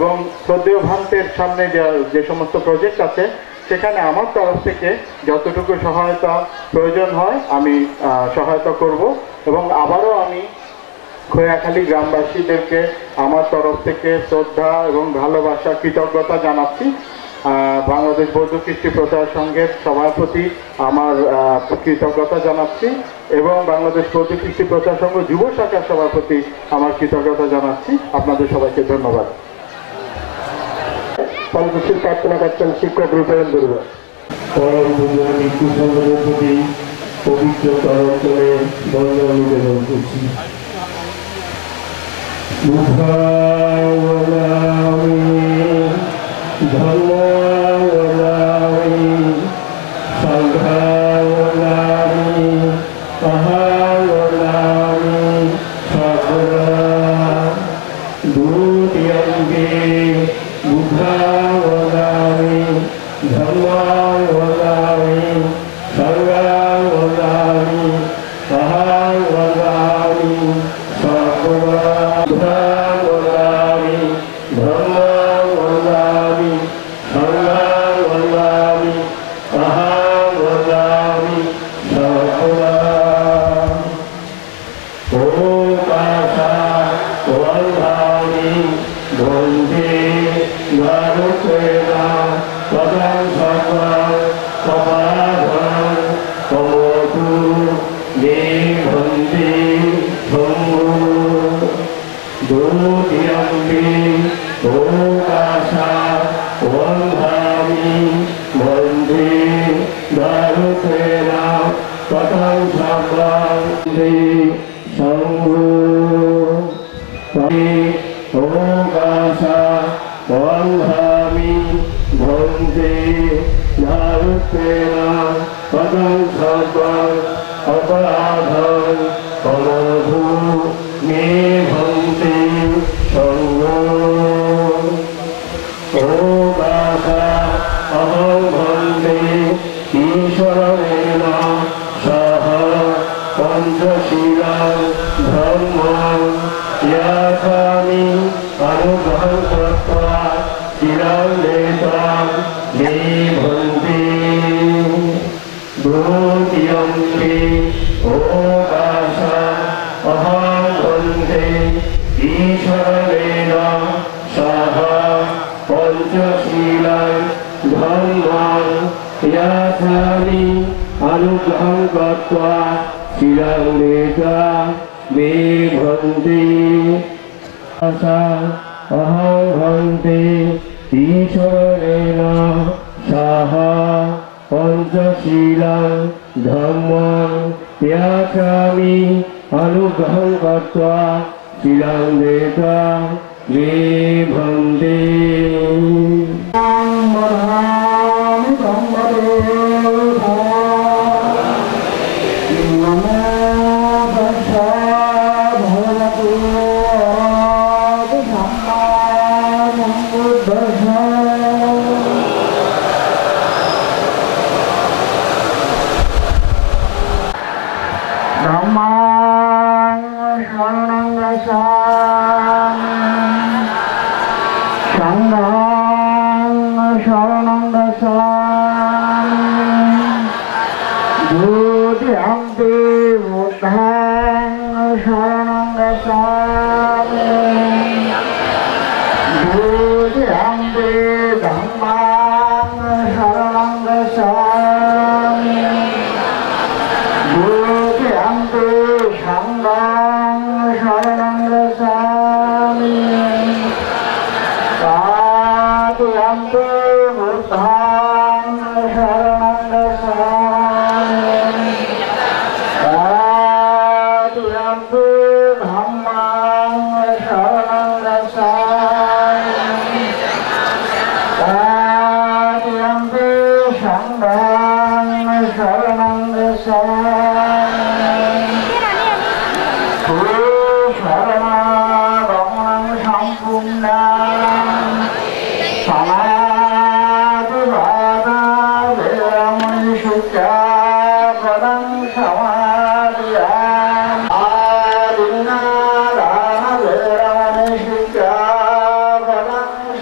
এবং শ্রদ্ধেয় ভান্তের সামনে যে সমস্ত প্রজেক্ট আছে সেখানে আমার তরফ থেকে যতটুকু সহায়তা প্রয়োজন হয় আমি সহায়তা করব। এবং আবারও আমি খোয়াখালী গ্রামবাসীদেরকে আমার তরফ থেকে শ্রদ্ধা এবং ভালোবাসা কৃতজ্ঞতা জানাচ্ছি। বাংলাদেশ বৌদ্ধ কৃষ্টি প্রচার সংঘের সভাপতি আমার কৃতজ্ঞতা জানাচ্ছি এবং বাংলাদেশ বৌদ্ধ কৃষ্টি প্রচার সংঘ যুব শাখার সভাপতি আমার কৃতজ্ঞতা জানাচ্ছি। আপনাদের সবাইকে ধন্যবাদ। পঞ্চশীল প্রার্থনা করছেন শিক্ষক রূপায়ণ বড়ুয়া। পরম পূজনীয় ভিক্ষু সংঘের প্রতি পবিত্র চরণে বন্দনা নিবেদন করছি।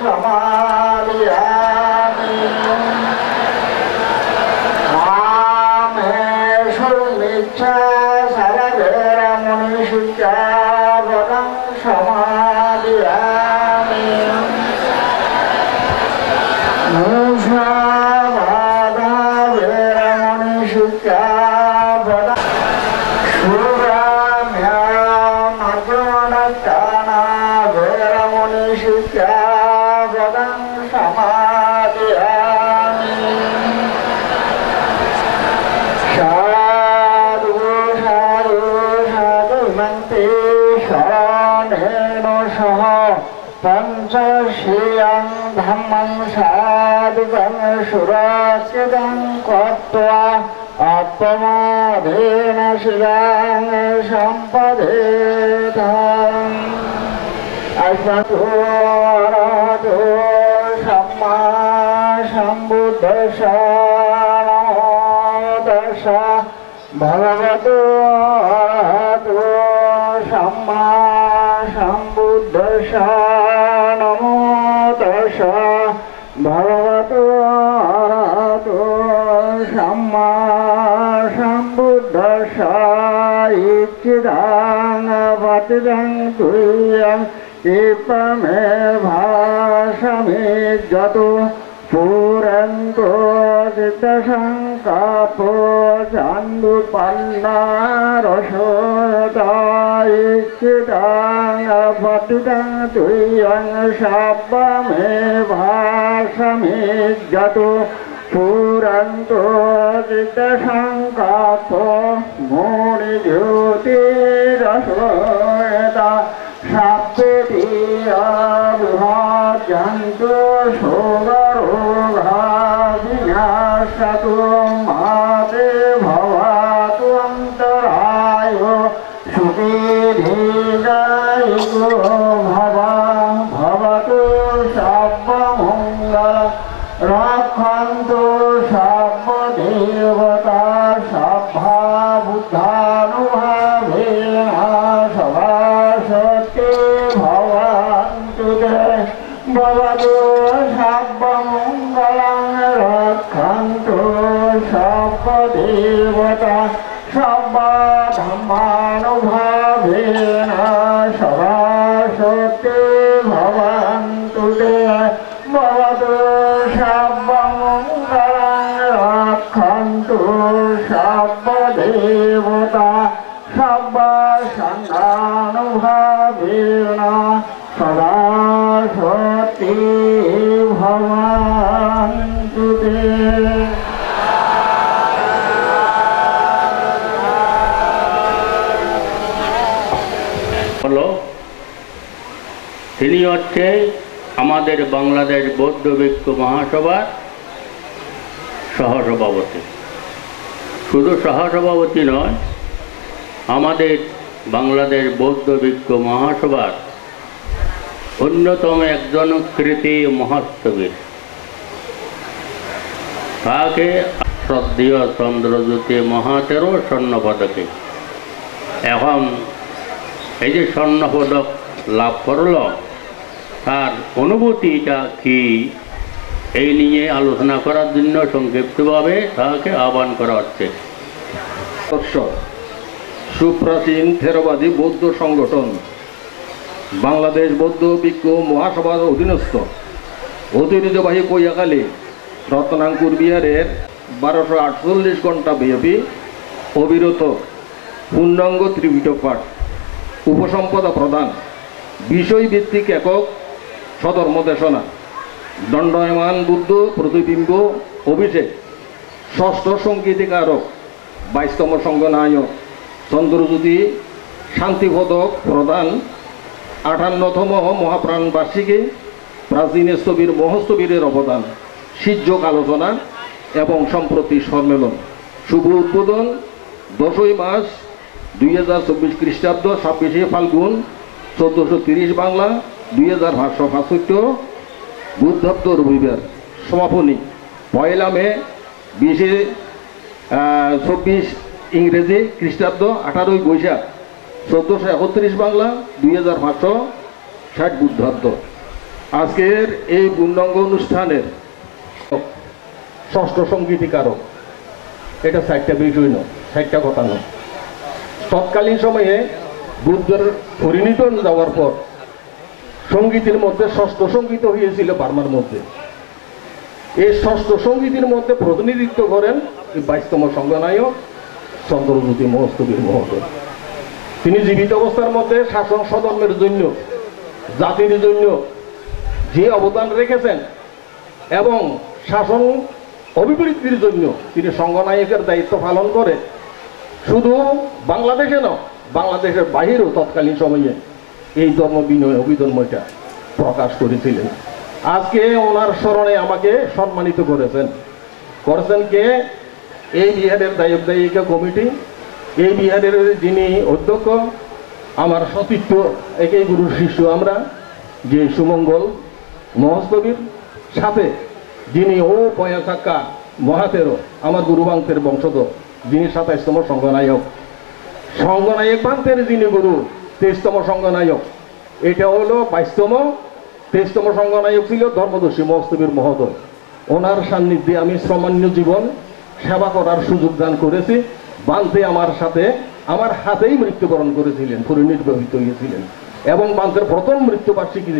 সমাদিয়ামি রামেশ্বরমিচ্ছা সারাধের মনীষিকা পদং সমাদিয়ামি মুষাবাধাবের মনীষিকা পদং সুরাম্যামাজনকানাবের মনীষিকা পদং সমাদিয়ামি সাধু সাধু সাধু মন্তে শরণেন সহ পঞ্চশীলং ধম্মং সাধুকং সুরক্ষিতং কত্বা আত্মমাধেন শিলাং সম্পদেতং আস্মতো অরহতো সম্মা সম্বুদ্ধস্য নমো তস্যা ভগবতো অরহতো সম্মা সম্বুদ্ধস্য নমো তস্যা ভগবতো অরহতো সম্মা সম্বুদ্ধস্য ইচ্ছিদাং পতিতং তুল্যং ইপমে ভাষামি যত পুরন্তো চিত্তসংকাপ চান্দুপন্নারসোদাইচ্ছিদাং পতিতং তুল্যং সাব্বমে ভাষামি যত পুরন্তো চিত্তসংকাপ মৌলিজ্যোতিরসোদা সাপ্তেতি অবিভাজন্তু শোকরোগা বিনাশতু মাতে ভবাতু অন্তরায় সুখী দীর্ঘায়ু ভবা ভবতু সর্বমঙ্গল রক্ষন্তু সর্বদেবতা সভা বুদ্ধানুভাবেন সভা সত্যি ভবন্তু তে ভবতু সর্বমঙ্গলং রক্ষন্তু সর্বদেবতা সভা ধম্মানুভাবেন সভা সত্যি ভবন্তু তে ভবতু সর্বমঙ্গলং রক্ষন্তু সর্বদেবতা সভা সঙ্গানুভাবেন সদা সত্যি ভবন্তু তে। হলো তিনি হচ্ছে আমাদের বাংলাদেশ বৌদ্ধ ভিক্ষু মহাসভার সহসভাপতি। শুধু সহসভাপতি নয়, আমাদের বাংলাদেশ বৌদ্ধ ভিক্ষু মহাসভার অন্যতম একজন কৃতি মহোৎসবীর। তাকে শ্রদ্ধেয় চন্দ্রজ্যোতি মহাতেরও স্বর্ণপদকে এখন এই যে স্বর্ণপদক লাভ করল, তার অনুভূতিটা কি এই নিয়ে আলোচনা করার জন্য সংক্ষিপ্তভাবে তাকে আহ্বান করা হচ্ছে। সুপ্রাচীন থেরবাদী বৌদ্ধ সংগঠন বাংলাদেশ বৌদ্ধ ভিক্ষু মহাসভার অধীনস্থ ঐতিহ্যবাহী কৈয়াকালী রত্নাঙ্কুর বিহারের 1248 ঘণ্টা ব্যাপী অবিরত পূর্ণাঙ্গ ত্রিপিটক পাঠ, উপসম্পদা প্রদান, বিষয়ভিত্তিক একক সধর্মদেশনা, দণ্ডায়মান বুদ্ধ প্রতিবিম্ব অভিষেক, ষষ্ঠ সঙ্গীতিকারক, 22তম সংঘনায়ক, চন্দ্রজ্যোতি শান্তিপদক প্রদান, 58তম মহাপ্রাণ বার্ষিকী, প্রাচীন স্থবির মহস্তবীরের অবদান, শীর্ষক আলোচনা এবং সম্প্রতি সম্মেলন। শুভ উদ্বোধন 10ই মার্চ 2024 খ্রিস্টাব্দ 26শে ফাল্গুন 1430 বাংলা 2565 বুদ্ধাব্দ রবিবার। সমাপনী 1 মে 2024 ইংরেজি খ্রিস্টাব্দ 18ই বৈশাখ 1431 বাংলা 2560 বুদ্ধাব্দ। আজকের এই পূর্ণাঙ্গ অনুষ্ঠানের ষষ্ঠ সঙ্গীতিকারক, এটা 4টা বিষয় নয়, 4টা কথা নয়। তৎকালীন সময়ে বুদ্ধের পরিণীতন যাওয়ার পর সঙ্গীতের মধ্যে ষষ্ঠ সঙ্গীত হয়েছিল বার্মার মধ্যে। এই ষষ্ঠ সঙ্গীতের মধ্যে প্রতিনিধিত্ব করেন 22তম সংঘনায়ক চন্দ্রজ্যোতি মহস্তবীর মহোদয়। তিনি জীবিত অবস্থার মধ্যে শাসন সধর্মের জন্য, জাতির জন্য যে অবদান রেখেছেন এবং শাসন অভিবৃদ্ধির জন্য তিনি সংঘনায়কের দায়িত্ব পালন করে শুধু বাংলাদেশে নয়, বাংলাদেশের বাহিরেও তৎকালীন সময়ে এই ধর্ম বিনয় অভিধর্মটা প্রকাশ করেছিলেন। আজকে ওনার স্মরণে আমাকে সম্মানিত করেছেন কে এই বিহারের দায়ক দায়িকা কমিটি, এই বিহারের যিনি অধ্যক্ষ, আমার সতীর্থ, একই গুরুর শিষ্য আমরা, যে সুমঙ্গল মহস্তবীর সাথে যিনি ও পয়াকাক্কা মহাতেরো আমার গুরুবান্তের বংশধর, যিনি 27তম সংঘনায়ক। সংঘনায়ক বান্তের যিনি গুরু 23তম সংঘনায়ক, এটা হলো 22তম। 23তম সংঘনায়ক ছিল ধর্মদর্শী মহস্তবীর মহোদয়। ওনার সান্নিধ্যে আমি শ্রমান্য জীবন সেবা করার সুযোগ দান করেছি। বান্তে আমার সাথে আমার হাতেই মৃত্যুবরণ করেছিলেন, পরিনির্বাপিত হয়েছিলেন। এবং বান্তের প্রথম মৃত্যুবার্ষিকী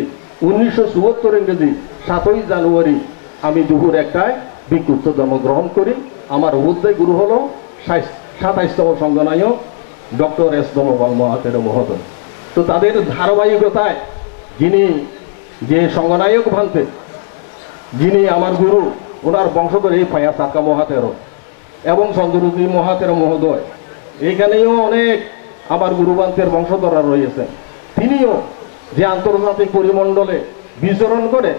1974 ইংরেজি 7ই জানুয়ারি আমি দুপুর 1টায় ভিক্ষুত্ব ধর্ম গ্রহণ করি। আমার অবুদ্ধায় গুরু হলো 27তম সংঘনায়ক ডক্টর এস ধর্মপাল মহাতেরো মহোদয়। তো তাদের ধারাবাহিকতায় যিনি যে সংঘনায়ক ভান্তে, যিনি আমার গুরু, ওনার বংশধর এই পায়াকাক্কা মহাতেরো এবং চন্দ্রজ্যোতি মহাতেরো মহোদয়, এইখানেও অনেক আমার গুরুবান্তের বংশধররা রয়েছেন। তিনিও যে আন্তর্জাতিক পরিমণ্ডলে বিচরণ করে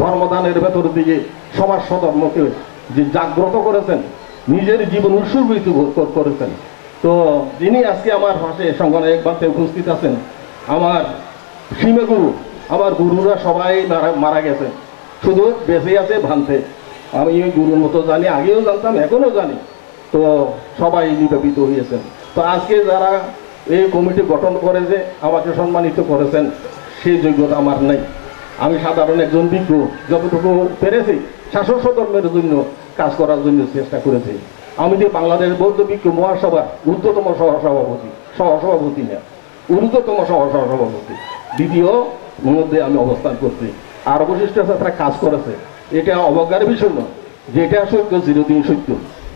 ধর্মদানের ভেতর দিকে সমাজ সধর্মকে যে জাগ্রত করেছেন, নিজের জীবন উৎসর্গিত করেছেন। তো যিনি আজকে আমার পাশে সংঘনায়ক বান্তে উপস্থিত আছেন, আমার সীমাগুরু, আমার গুরুরা সবাই মারা গেছেন, শুধু বেঁচে আছে ভান্তে। আমি ওই গুরুর মতো জানি, আগেও জানতাম, এখনও জানি। তো সবাই নিবেদিত হয়েছেন। তো আজকে যারা এই কমিটি গঠন করে যে আমাকে সম্মানিত করেছেন, সেই যোগ্যতা আমার নেই। আমি সাধারণ একজন বিজ্ঞ, যতটুকু পেরেছি শাসন সধর্মের জন্য কাজ করার জন্য চেষ্টা করেছি। আমি যে বাংলাদেশ বৌদ্ধ বিজ্ঞ মহাসভার ঊর্ধ্বতম সহসভাপতি না, ঊর্ধ্বতম সহসভাপতি, দ্বিতীয় মধ্যে আমি অবস্থান করছি। আর অবশিষ্ট তারা কাজ করেছে, এটা অবজ্ঞার বিষয় নয়, যেটা সত্য চিরদিন সত্য।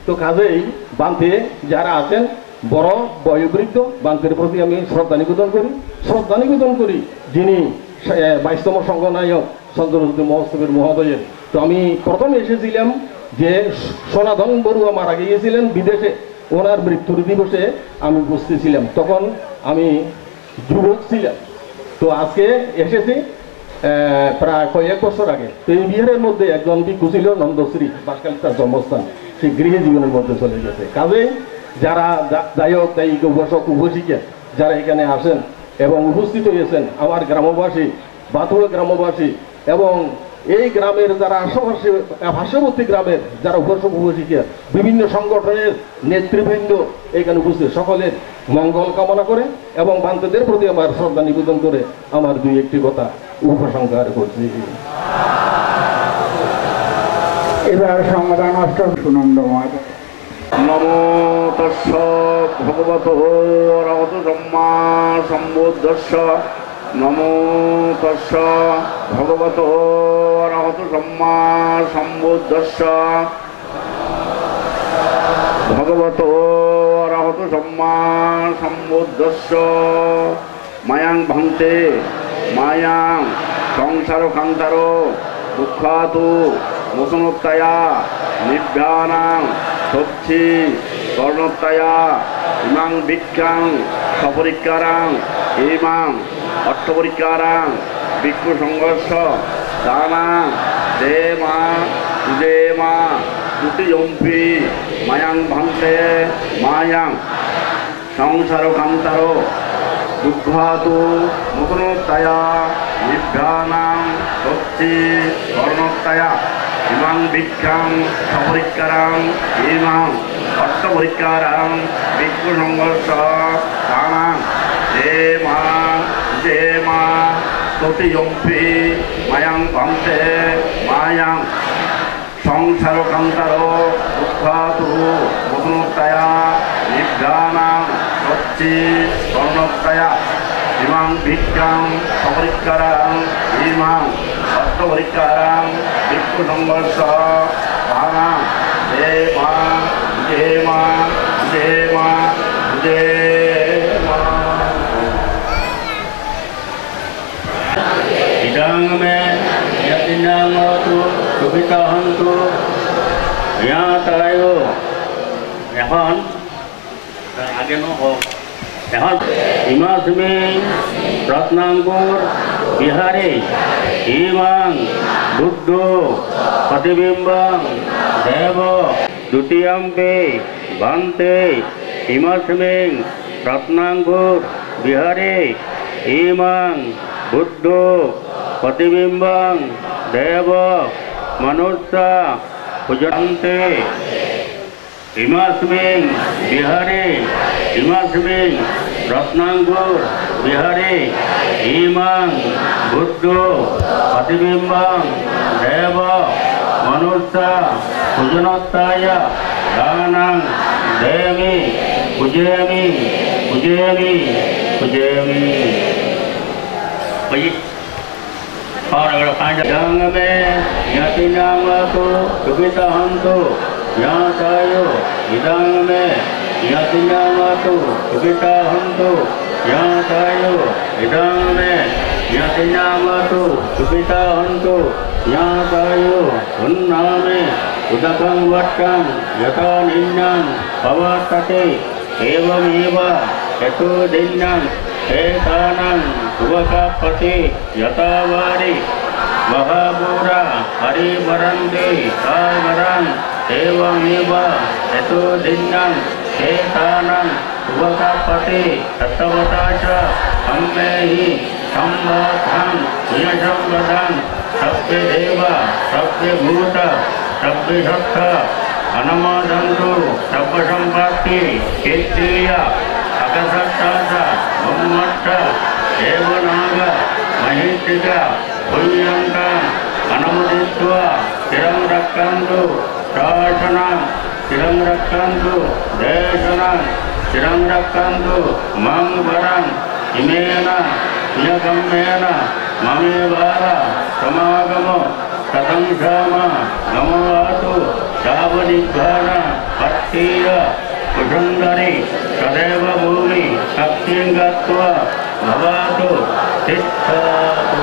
তো কাজেই বান্তে যারা আছেন বড় বয়োবৃদ্ধ, বান্তের প্রতি আমি শ্রদ্ধা নিবেদন করি যিনি 22তম সংঘনায়ক চন্দ্রজ্যোতি মহস্তবীর মহোদয়ের। তো আমি প্রথম এসেছিলাম যে সনাতন বড়ুয়া মারা গিয়েছিলেন বিদেশে, ওনার মৃত্যুর দিবসে আমি উপস্থিত ছিলাম, তখন আমি যুবক ছিলাম। তো আজকে এসেছি প্রায় কয়েক বছর আগে। তো এই বিহারের মধ্যে একজন ভিক্ষু ছিল নন্দশ্রী, বাসকালী তার জন্মস্থান, সেই গৃহে জীবনের মধ্যে চলে গেছে। কাজেই যারা দায়ক দায়িকা উপাসক উপাসিকা যারা এখানে আসেন এবং উপস্থিত হয়েছেন, আমার গ্রামবাসী, বাতুয়া গ্রামবাসী এবং এই গ্রামের যারা আশেপাশে পার্শ্ববর্তী গ্রামের যারা উপাসক উপাসিকা, বিভিন্ন সংগঠনের নেতৃবৃন্দ এখানে উপস্থিত, সকলের মঙ্গল কামনা করে এবং বান্তেদের প্রতি আমার শ্রদ্ধা নিবেদন করে আমার 2-1টি কথা উপসংহার করছি। এবার সংবিধান অষ্টম সুনন্দ মহাদেব। নমো তস্য ভগবতো অরহতো সম্মা সম্বুদ্ধস্য। নমো তস্য ভগবতো অরহতো সম্মা সম্বুদ্ধস্য। ভগবতো অরহতো সম্মা সম্বুদ্ধস্য। মায়াং ভান্তে মায়াং সংসার কান্তারো দুঃখাতু মোচনোত্তয়া নিভ্যানাং সচ্ছি স্বর্ণোত্তয়া ইমাং ভিক্ষাং সপরিকারাং ইমাং অর্থপরিকারাং ভিক্ষু সংঘর্ষ দানাং দে মা তুতিয়ম্পি মায়াং ভান্তে মায়াং সংসার কান্তারো দুঃখাতু মোচনোত্তয়া নিভ্যানাং সচ্ছি স্বর্ণোত্তয়া ইমাং ভিক্ষাং সপরিকারাং ইমাং অর্থপরিকারাং ভিক্ষু সংঘর্ষ দানাং দে মা তুতিয়ম্পি মায়াং তে মায়াং সংসার কান্তারো দুঃখাতু মধুমুক্তায়া নিজ্ঞানাং সচ্চি স্বর্ণক্তায়া ইমাং ভিক্ষাং সপরিষ্কারাং ইমাং অষ্টপরিষ্কারাং ভিক্ষু সংঘর্ষ ভাঙাং হে মা জে মা ইদাং মে ইয়াতিনাং তু সুবিতা হন্তু ইয়াতায়ো এখন আগে হোক এখন ইমাসমি রত্নাঙ্কুর বিহারে ইমাং বুদ্ধ প্রতিবিম্বং দেব দ্বিতীয়ম্পে ভান্তে ইমাসমিং রত্নাঙ্কুর বিহারে ইমাং বুদ্ধ প্রতিবিম্বং দেব মনুষ্য পূজন্তে ইমাসমিং বিহারে ইমাসমিং রত্নাঙ্কুর বিহারে ইমাং বুদ্ধ প্রতিবিম্বং দেব মনুষ্য পূজনত্তায় দানং দেমি পূজয়ামি পূজয়ামি পূজয়ামি और अगर जंग में यतिनामतो सुखिता हंतो यातायो इदंग में यतिनामतो सुखिता हंतो यातायो इदंग में यतिनामतो सुखिता हंतो यातायो उन्नामे उदकं वट्टं यथा निन्नं पवर्तते एवमेव यतो दिन्नं एतानं सुवकापति यतावारि महाबूरा हरिवरन्ते सागरं एवमेव यतो दिन्नं एतानं सुवकापति तत्वता च अम्मेहि संवाथं यशंवदं सभ्य देव सभ्य भूत सभ्य सत्थ अनुमोदन्तु सभ्य सम्पत्ति कीर्तिय अकसत्ताद ब्रह्मट्ट देवनाग महिषिक पुण्यंत अनुमोदित्वा स्थिरं रक्षन्तु शासनं स्थिरं रक्षन्तु देशनं स्थिरं रक्षन्तु मम वरं इमेन यगम्येन ममेवार समागमो कथं श्याम नमोवातु सावनिभ्यान पत्तीय कुसुन्दरी सदैव भूमि शक्तिं गत्वा भवातु तिष्ठतु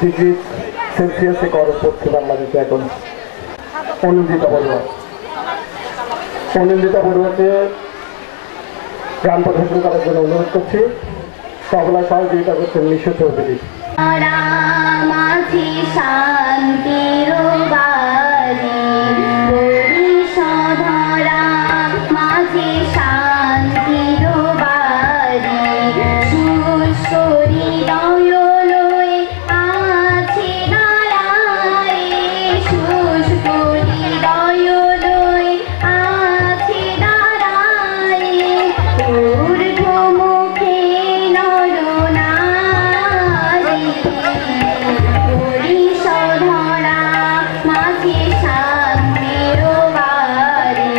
ডিগ্রি সেলসিয়াসে গরম পড়ছে বাংলাদেশে এখন। অনিন্দিতা বড়ুয়াকে গান প্রদর্শন করার জন্য অনুরোধ করছি। তবলায় সহযোগিতা করছেন নিশো চৌধুরী। মাঝি শান্তির বাড়ি ধরা মাঝি শান্তির বাড়ি সুস্থরি দয় আছে দাঁড়ায় সুস্থরি দয় আছে দাঁড়ায় ঊর্ধ্বমুখে নরনারী ধরা মাঝি শান্তির বাড়ি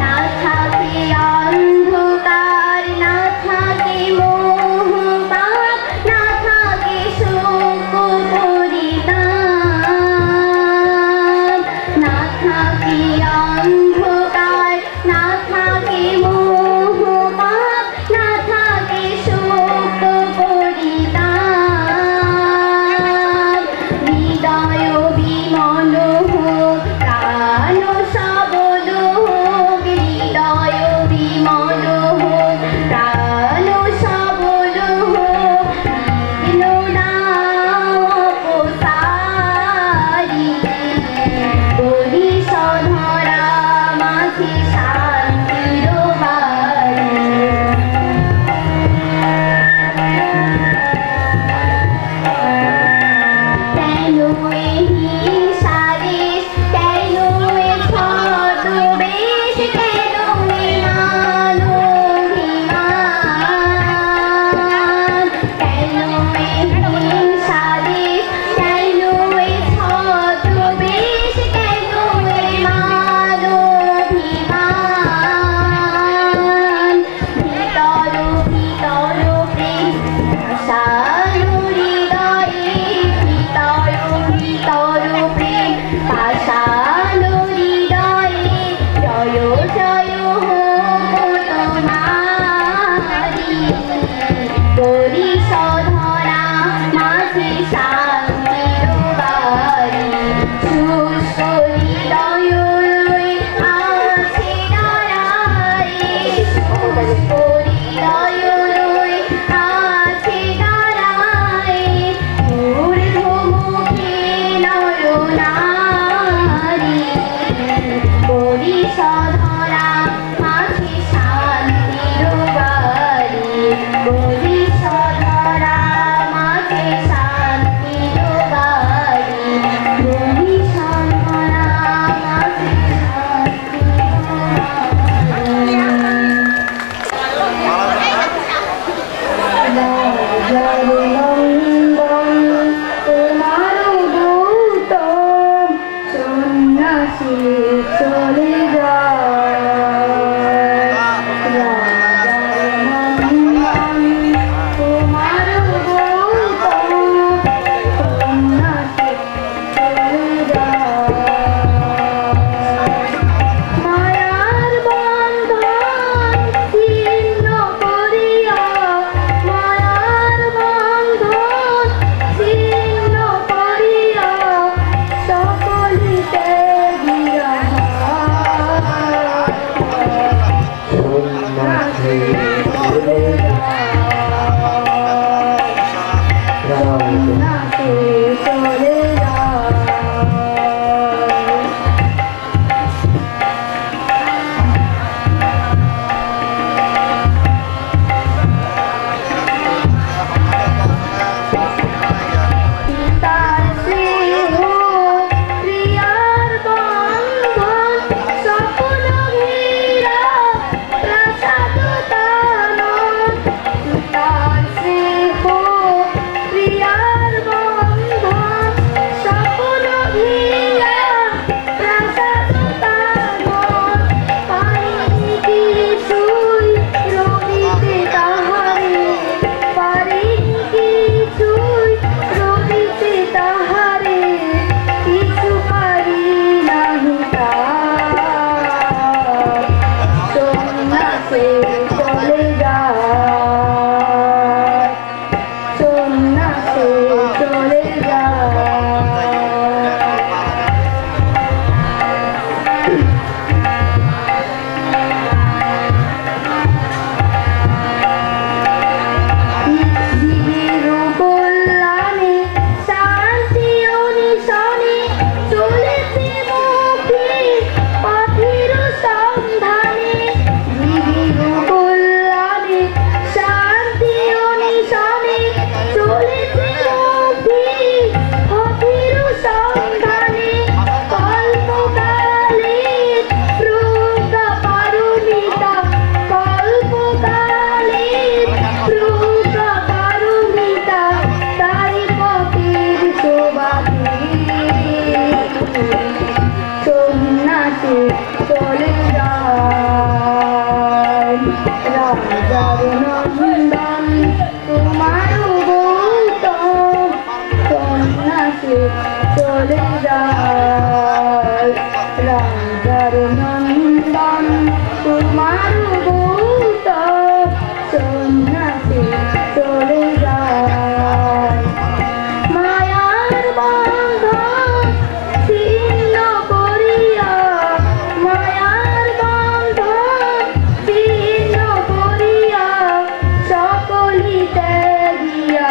না থাকে অন্ধকার না থাকে মোহ পাপ না থাকে শোক পরিতাপ না থাকে অন্ধকার না থাকে মোহ পাপ না থাকে শোক পরিতাপ হৃদয় বিমল হোক প্রাণ সবল হোক হৃদয় বিমল হোক প্রাণ সবল হোক বিঘ্ন না অপসারি ধরা মাঝি শান্তির বাড়ি কেন হিংসাদেশ কেন ছদ্মবেশ কেন মানবিমান কেন হিংসাদেশ কেন ছদ্মবেশ কেন মানবিমান ভিতর ভিতর প্রেম পাষাণ হৃদয়ে ভিতর ভিতর প্রেম পাষাণ হৃদয়ে জয় জয় সন্ন্যাসে চলে যায় সন্ন্যাসে চলে যায় জীবের কল্যাণে শান্তি অনিশনে চলেছে মুক্তি পথের সন্ধানে জীবের কল্যাণে শান্তি অনিশনে চলেছে মুক্তি পথের সন্ধানে কল্পকালে প্রজ্ঞা পারমিতা কল্পকালে প্রজ্ঞা পারমিতা তারি পথের শোভাতে সন্ন্যাসে চলে যায় রাজার নন্দন তোমার গৌতম সন্ন্যাসে চলে যায় রাজার নন্দন তোমার গৌতম সন্ন্যাসে চলে যায় মায়ার বন্ধন ছিন্ন করিয়া মায়ার বন্ধন ছিন্ন করিয়া সকলি ত্যাগিয়া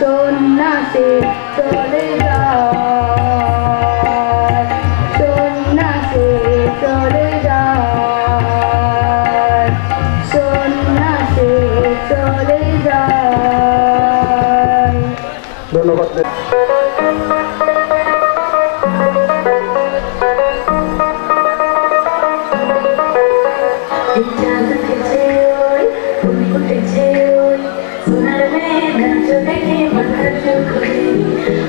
সন্ন্যাসে চলে যায় সন্ন্যাসে চলে যায় সন্ন্যাসে চলে যায় ধন্যবাদ। চাঁদ উঠেছে ওই ফুল ফুটেছে ওই সোনার মেঘ নাচ দেখে মাথা চুলকুলে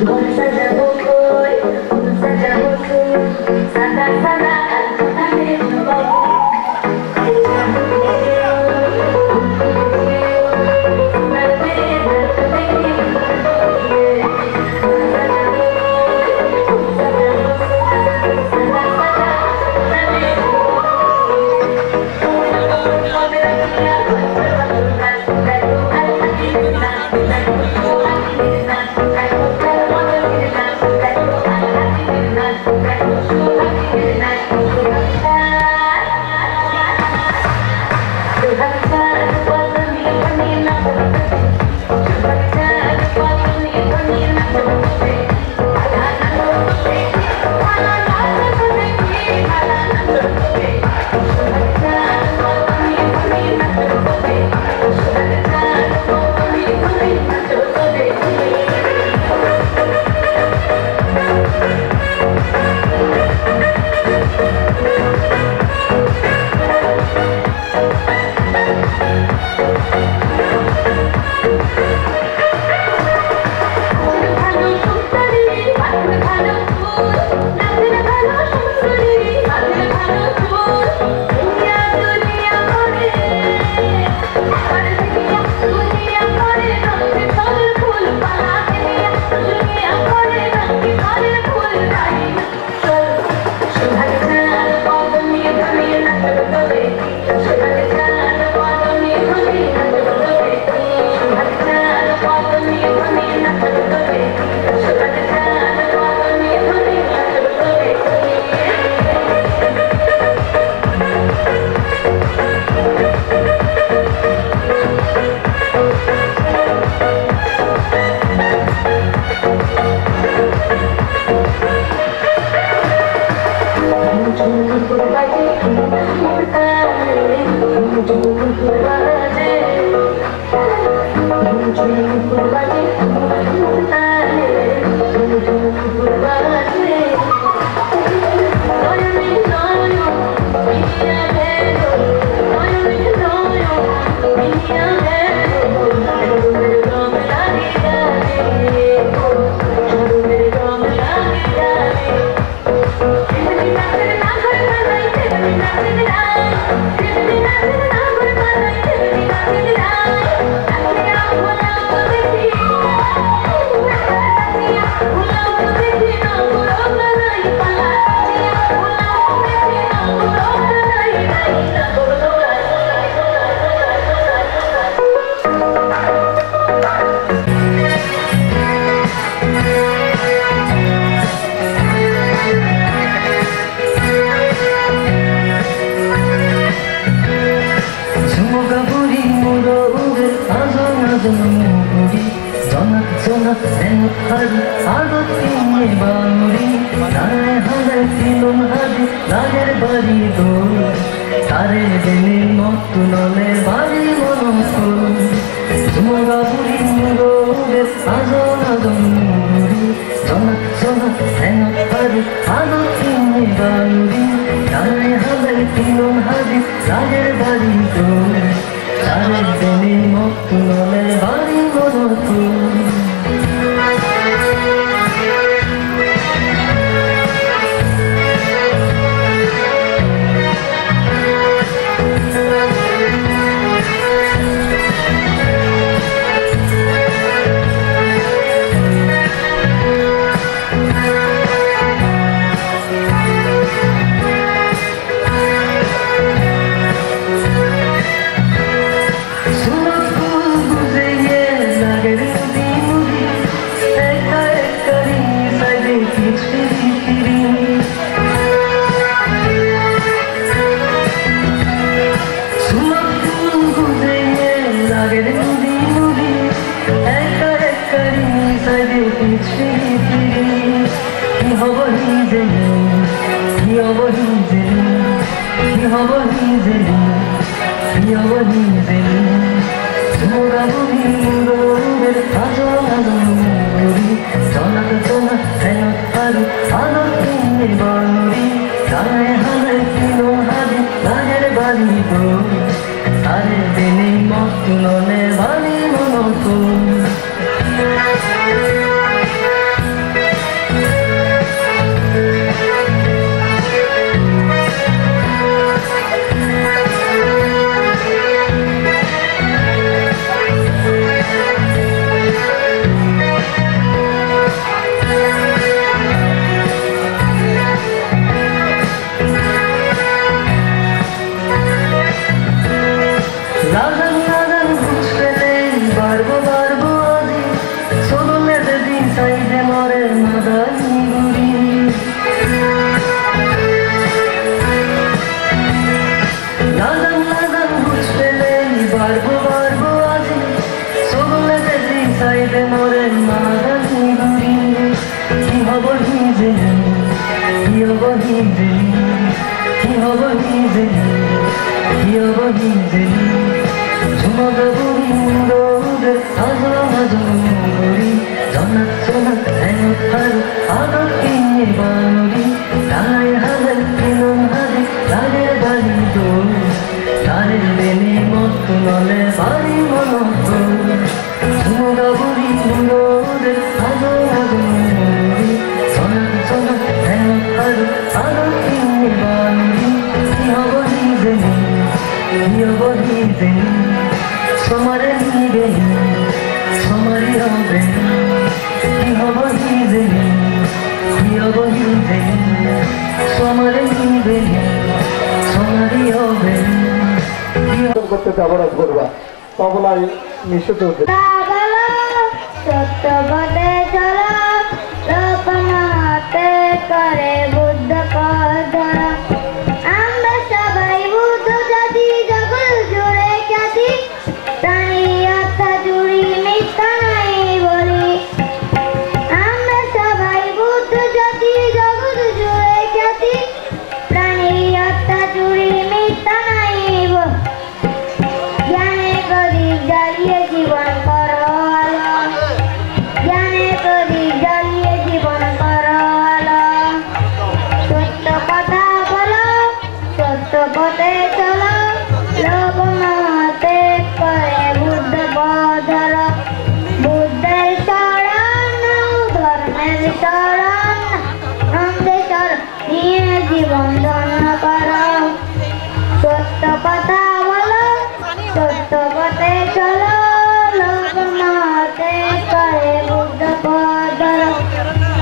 ঘর সাজাবো কই ফুল সাজাবো ফুল সাদা সাদা আর কোথায় পাবো চাঁদ উঠেছে ওই ফুল ফুটেছে ওই সোনার মেঘ নাচ দেখে মাথা চুলকুলে ঘর সাজাবো কই ফুল সাজাবো ফুল সাদা সাদা Thank you. সোনা হেন হারি আদত কিনে বানুরি নারায় হাজার তিলন হাজি রাগের বাড়ি দোল তারে দেনে মত নলে বাড়ি মনস্কুল ঝুমরা বুড়ি মুরোদের আজন আজন মুড়ি সোনা সোনা হেন হারি আদত কিনে বানুরি নারায় হাজার তিলন হাজি রাগের বাড়ি দোল তারে দেনে মত নলে বাড়ি মনস্কুল করতে ব্যবহার করবা তবলায় মিশে চলবে সত্য পথে চলো লোকমতে করে বুদ্ধ পথ আমরা সবাই বুদ্ধ জাতি জগৎ জুড়ে খ্যাতি প্রাণী আত্মা জুড়ি মিথ্যা নাই বলি আমরা সবাই বুদ্ধ জাতি জগৎ জুড়ে খ্যাতি প্রাণী আত্মা জুড়ি মিথ্যা নাই জ্ঞানে প্রদীপ জ্বালিয়ে জীবন করো আলো জ্ঞানে প্রদীপ জ্বালিয়ে জীবন করো আলো সত্য কথা বলো সত্য পথে চলো লোক মতে করে বুদ্ধ পথ ধরো বুদ্ধের শরণ ধর্মের শরণ নন্দের শরণ নিয়ে জীবন ধন্য করো সত্য কথা বলো সত্য পথে চলো লোক মতে করে বুদ্ধ পথ ধরো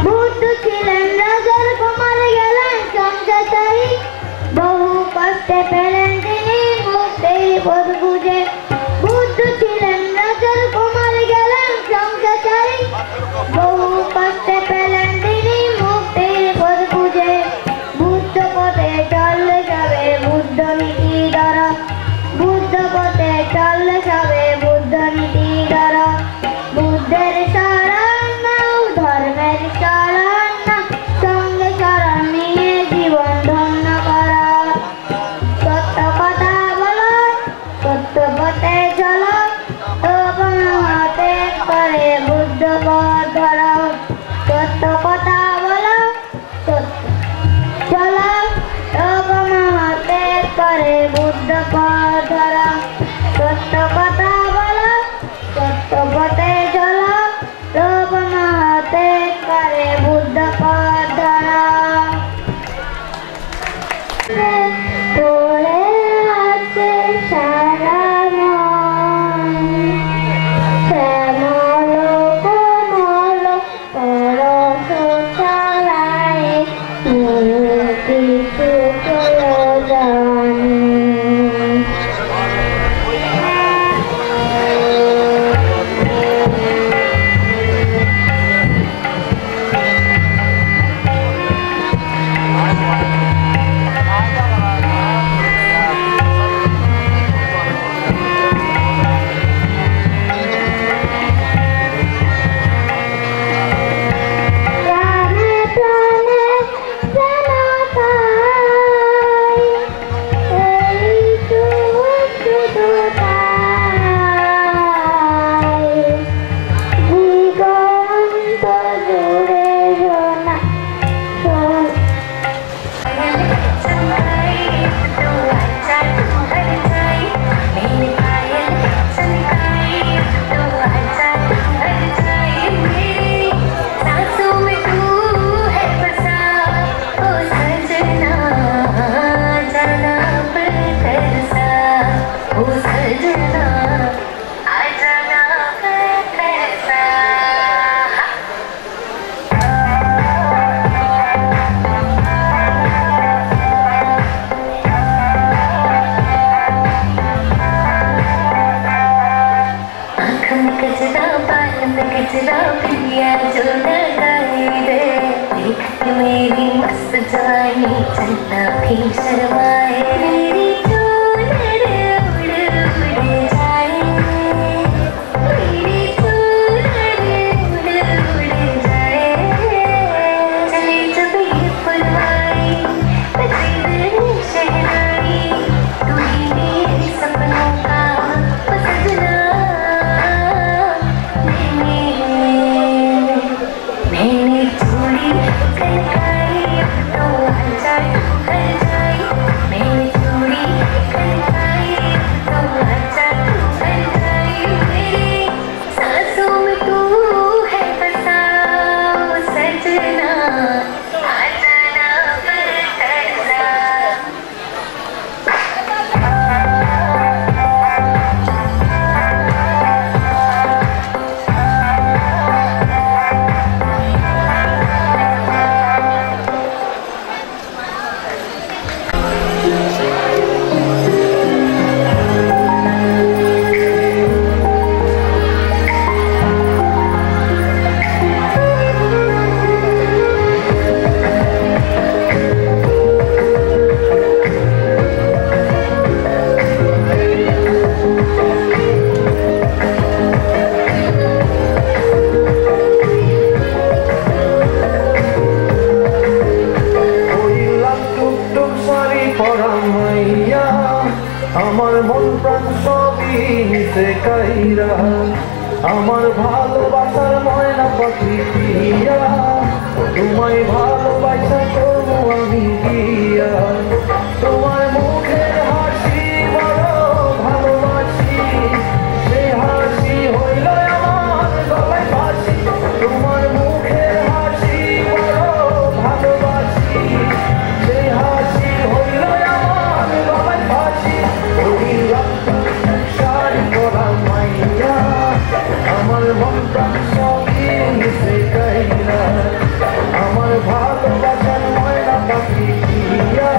বুদ্ধ ছিলেন রাজার কুমার গেলেন সংসারী বহু কষ্টে পেলেন তিনি মুক্তির পথ বুঝে বুদ্ধ ছিলেন রাজার কুমার গেলেন সংসারী বহু কষ্টে পেলেন তিনি মুক্তির পথ বুঝে বুদ্ধ পথে চললে যাবে বুদ্ধ নীতি দ্বারা বুদ্ধ পথে চললে যাবে বুদ্ধ নীতি দ্বারা বুদ্ধের শরণ পথ ধরো, সত্য কথা বলো, সত্য পথে চলো, লোভ মহতে করে বুদ্ধ পথ ধরো। পড়ে আছে সারা মন, শ্যামল কোমল পরশ ছড়ায়, কিছু প্রয়োজন। প্রাণে প্রাণে যেন তাই, এই শুধু তাই, দিগন্ত জুড়ে শোনা শোন। मेरी मस्त जवानी चलना भी शर्माए, मेरी चूनर उड़ उड़ जाए, मेरी चूनर उड़ उड़ जाए। चले जब ये फुलवारी बजे दिल शहनाई, तू ही मेरे सपनों का सजना। मैंने चूड़ी कनकाई तो हजार घर जाई, मैंने चूड़ी कनकाई तो हजार घर जाई। मेरी सांसों में तू है बसा ओ सजना, आ जाना बरकरना। আমার মন প্রাণ সবই নিতে কাইরা, আমার ভালোবাসার ময়না পাখি প্রিয়া, তোমায় ভালোবাসা করবো আমি দিয়া। তোমার মুখের হাসি বড় ভালোবাসি, সে হাসি হইল আমার গলায় ফাঁসি। তোমার মুখের হাসি বড় ভালোবাসি, সে হাসি হইল আমার গলায় ফাঁসি। ওই শাড়ি পরা মাইয়া, আমার মন প্রাণ সবই নিতে কাইরা, আমার ভালোবাসার ময়না পাখি প্রিয়া।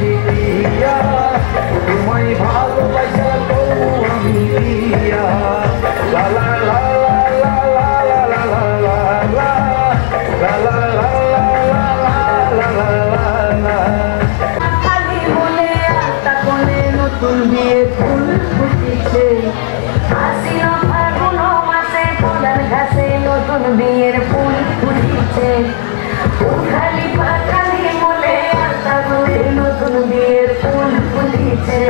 দিয়া তোমায় ভালোবাসা করবো আমি দিয়া লা লা লা লা লা লা লা লা লা লা লা লা লা লা লা লা লা খালি বলে আত্মা কোলে নতুন বিয়ে ফুল ফুটেছে আসিল ফাগুন মাসে পদার ঘাসে নতুন বিয়ের ফুল ফুটেছে খালি পাখালি বলে আত্মা কোলে নতুন বিয়ের ফুল ফুটেছে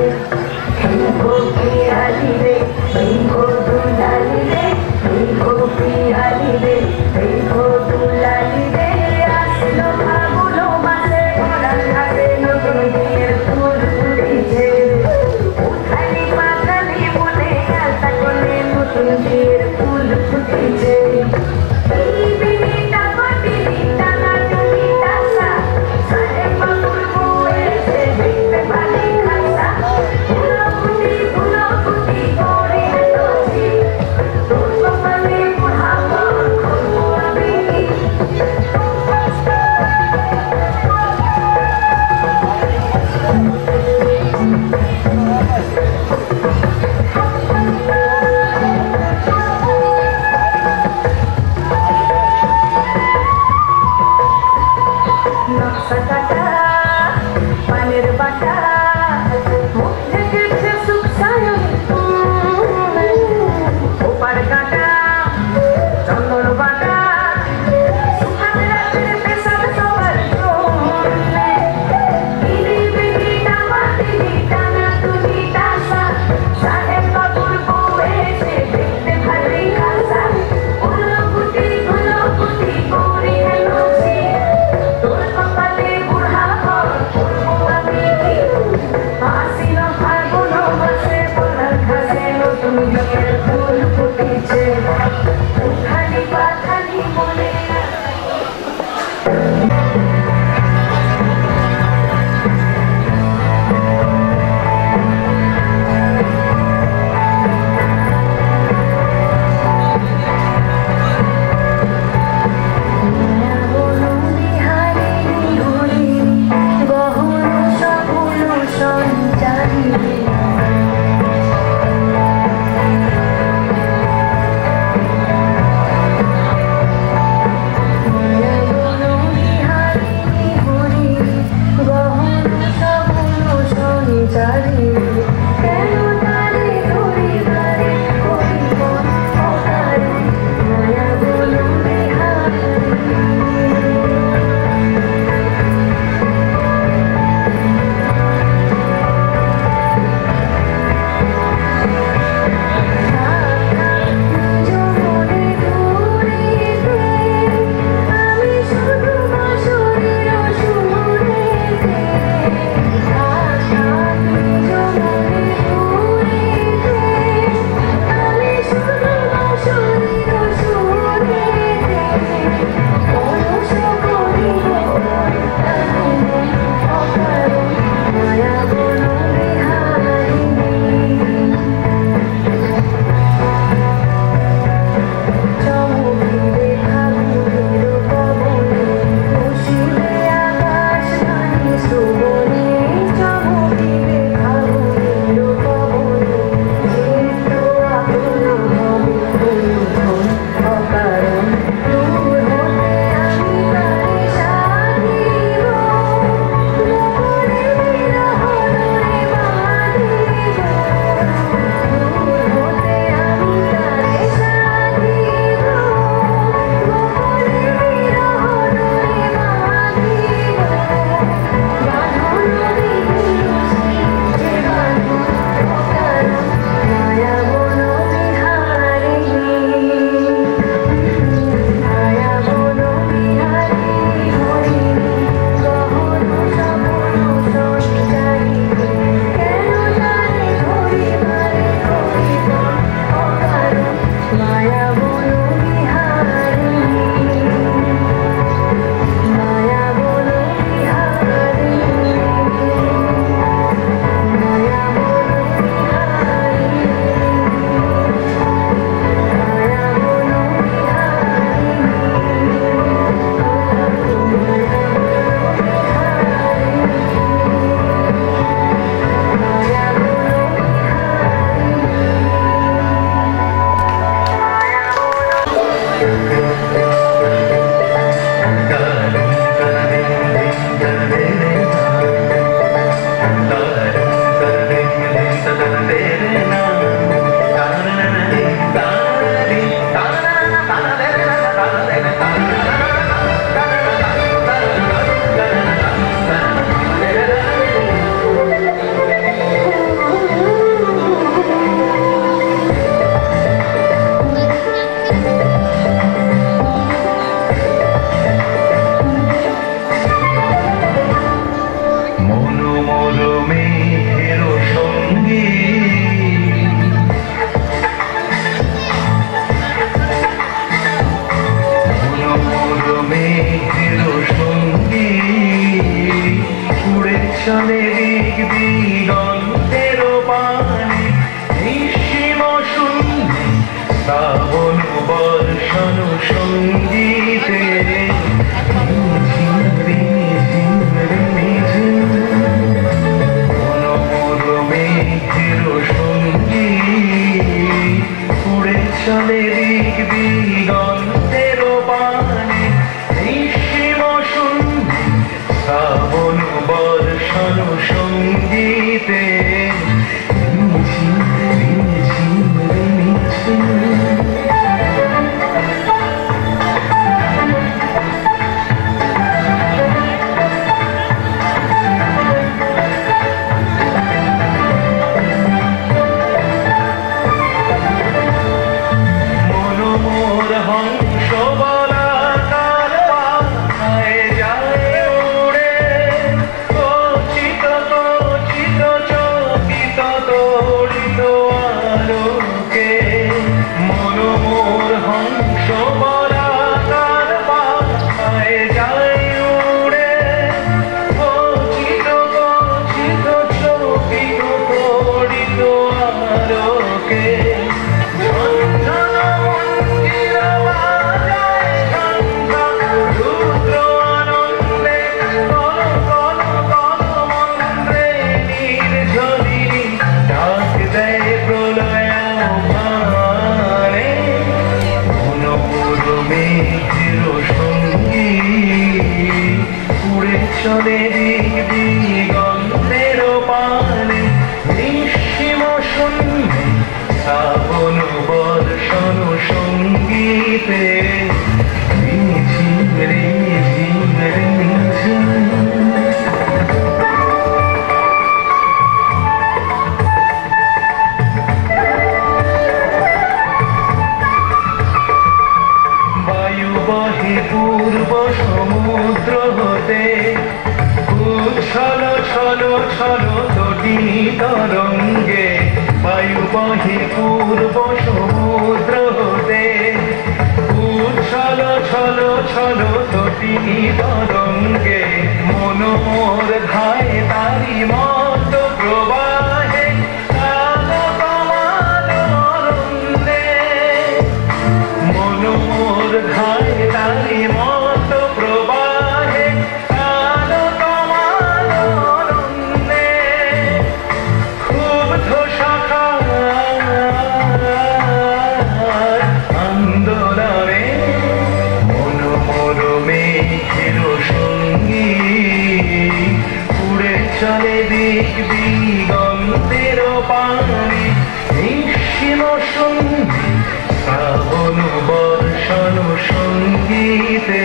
এই গোপী হালি রে এই গোদুলালি রে এই গোপী হালি রে এই গোদুলালি রে আসিল ফাগুন মাসে পদার ঘাসে নতুন বিয়ের ফুল ফুটেছে খালি পাখালি বলে আত্মা কোলে নতুন বিয়ের ফুল ফুটেছে এই বিনিটা বটিটা না টুনিটা সা সারে বাবুর বউয়েছে দেখতে ভালো খাসা ফুলো ফুটি গো চলে দিক দিগন্তের পানে নিঃসীম শূন্যে শ্রাবণ বর্ষণ সঙ্গীতে চলে দিক দিগন্তের পানে নিঃসীম শূন্যে শ্রাবণ বর্ষণ সঙ্গীতে চলে দিক দিগন্তের পানে নিঃসীম শূন্যে শ্রাবণ বর্ষণ সঙ্গীতে বায়ু বহে পূর্ব সমুদ্র হতে ছলো ছলো ছলো তটিনী তরঙ্গে বায়ু বহে পূর্ব সমুদ্র হতে ছলো ছলো ছলো তটিনী তরঙ্গে মন মোর ধায় তারি মত প্রবাহে কালো কমাল অরণ্যে মন মোর ধায় তারি মত প্রবাহে কালো কমাল অরণ্যে ক্ষুব্ধ শাখা আন্দোলনে মন মোর মেঘের সঙ্গী উড়ে চলে দিক দিগন্তের পানে নিঃসীম শূন্যে শ্রাবণ বর্ষণ সঙ্গীতে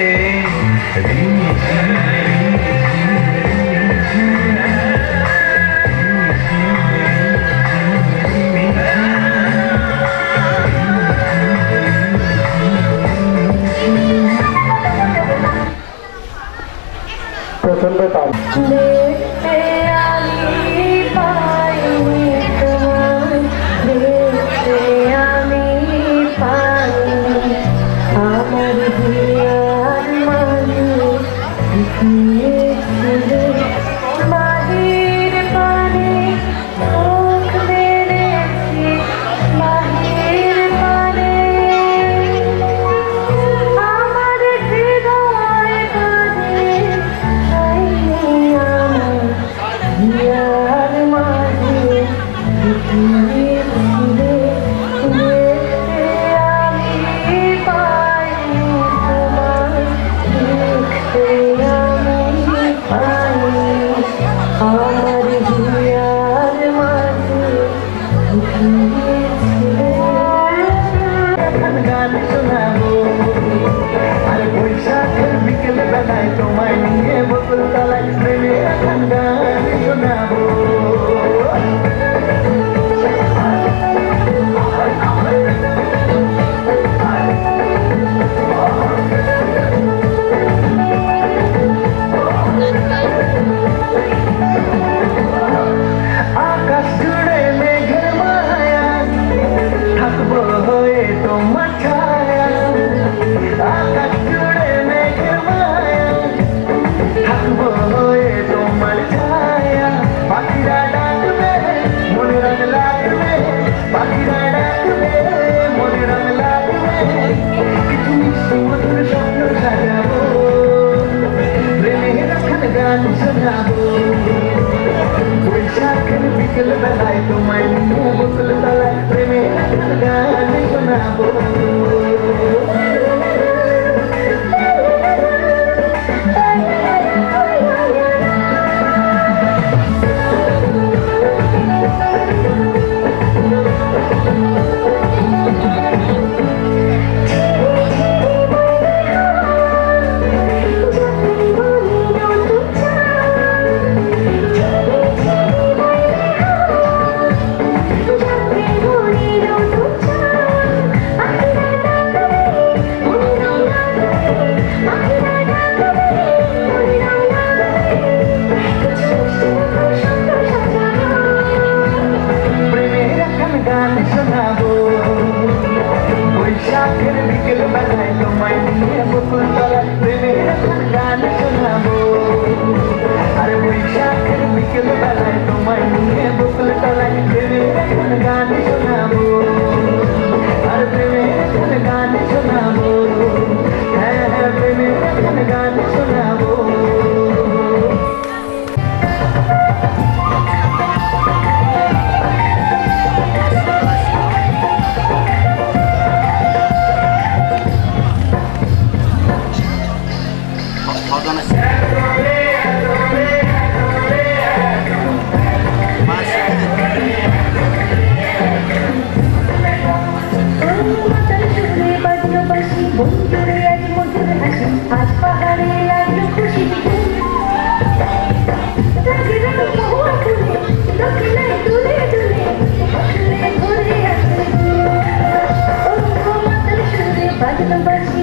প্রচন্ড তাপ দেখতে আমি পাইনি তোমায়, দেখতে আমি পাইনি আমার হিয়ার মাঝে লুকিয়েছিলে বাহির পানে চোখ মেরেছি বাহির পানে আমার হৃদয় কাঁদে পাইনি আমার হিয়ার মাঝে লুকিয়েছিলে দেখতে আমি পাইনি তোমায়, দেখতে আমি পাইনি আমার হিয়ার মাঝে লুকিয়েছিলে। গান শোনাবো আর বৈশাখের বিকেল বেলায় তোমায় নিয়ে বকুল তলায় প্রেমে এখন গান শোনাবো মধুর স্বপ্ন সাজাবো প্রেমের এখন গান শোনাবো বৈশাখের বিকেল বেলায় তোমায় নিয়ে বকুল তলায় প্রেমের এখন গান শোনাবো বৈশাখের বিকেল বেলায় তোমায় নিয়ে বকুল তলায় প্রেমের এখন গান শোনাবো আরে বৈশাখের বিকেল বেলায় তোমায় নিয়ে বকুল তলায় প্রেমের এখন গান শোনাবো আর প্রেমের এখন গান শোনাবো হ্যাঁ হ্যাঁ প্রেমের এখন গান শোনাবো আজ পাহাড়ে লাগলো খুশি দক্ষিণে তুলে তুলে ঘুরে আসে ও মাতাল সুরে বাজলো বাজলো